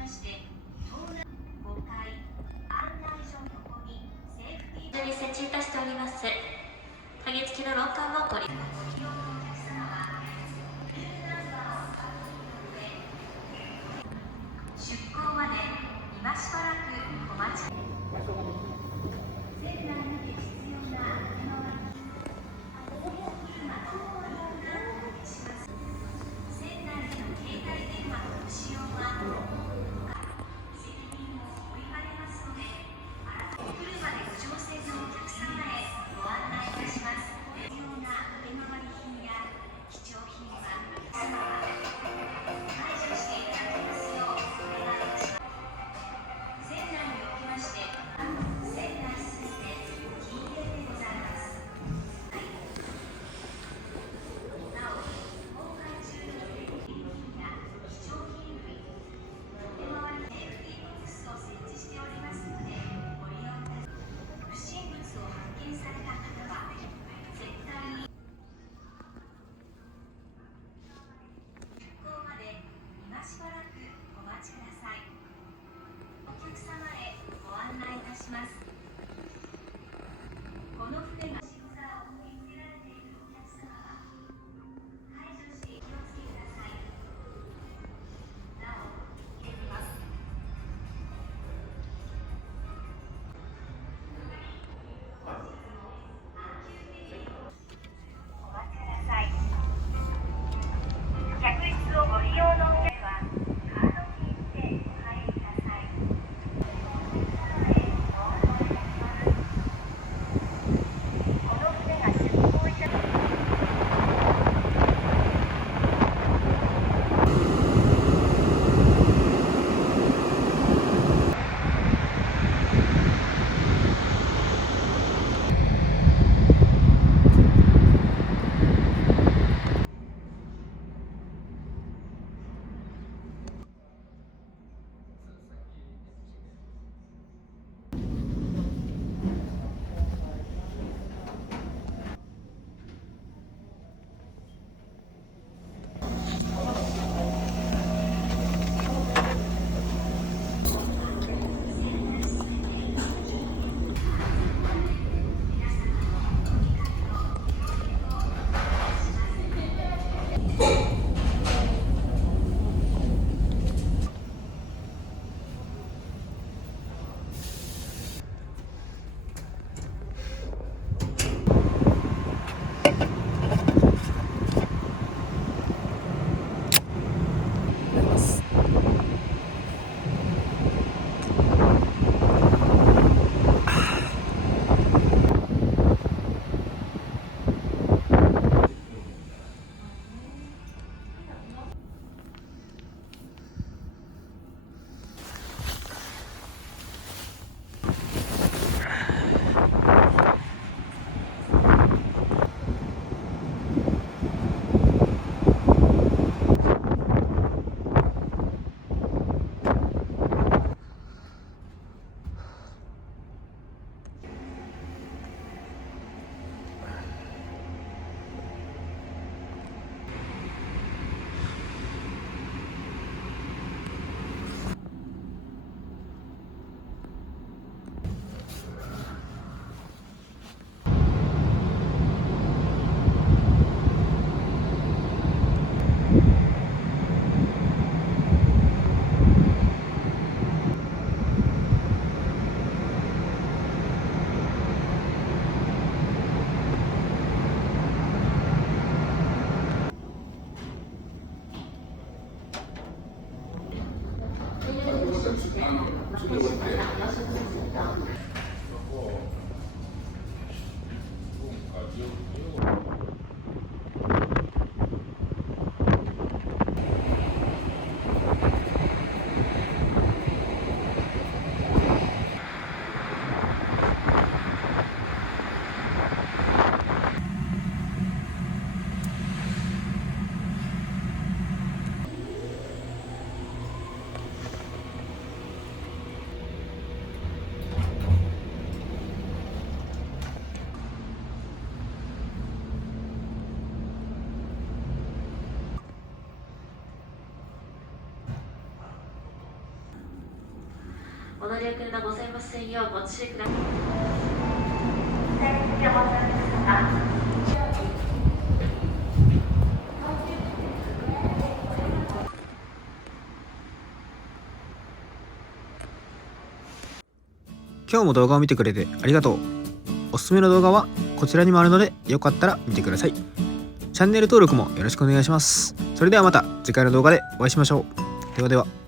まして、5階案内所横にセーフティーに設置いたしております。鍵付きの廊下もご利用のお客様は、ルームナンバーを確認の上、出港まで今しばらくお待ち。船内にて必要な手回り。船内での携帯電話のご使用は責任を負いかねますので、来るまでご乗船のお客様へご案内いたします。必要な手回り品や貴重品はお客様は解除していただきますようお願いいたします。船内におきまして、船内すべて禁煙でございます。なお、航海中の手品や貴重品類、手回りセーフティーボックスを設置しておりますので、ご利用いたし、不審物を発見された方は、絶対に出港まで今しばらくお待ちください。お客様へご案内いたします。この船が仕草を見つけられているお客様は、解除して気をつけください。なお、入れます。お待ちください。客室をご利用のお客様は、カードキーでお入りください。お客様へご案内いたします。この船が出港いたします。乗り遅れのございませんようご注意ください。今日も動画を見てくれてありがとう。おすすめの動画はこちらにもあるので、よかったら見てください。チャンネル登録もよろしくお願いします。それではまた次回の動画でお会いしましょう。ではでは。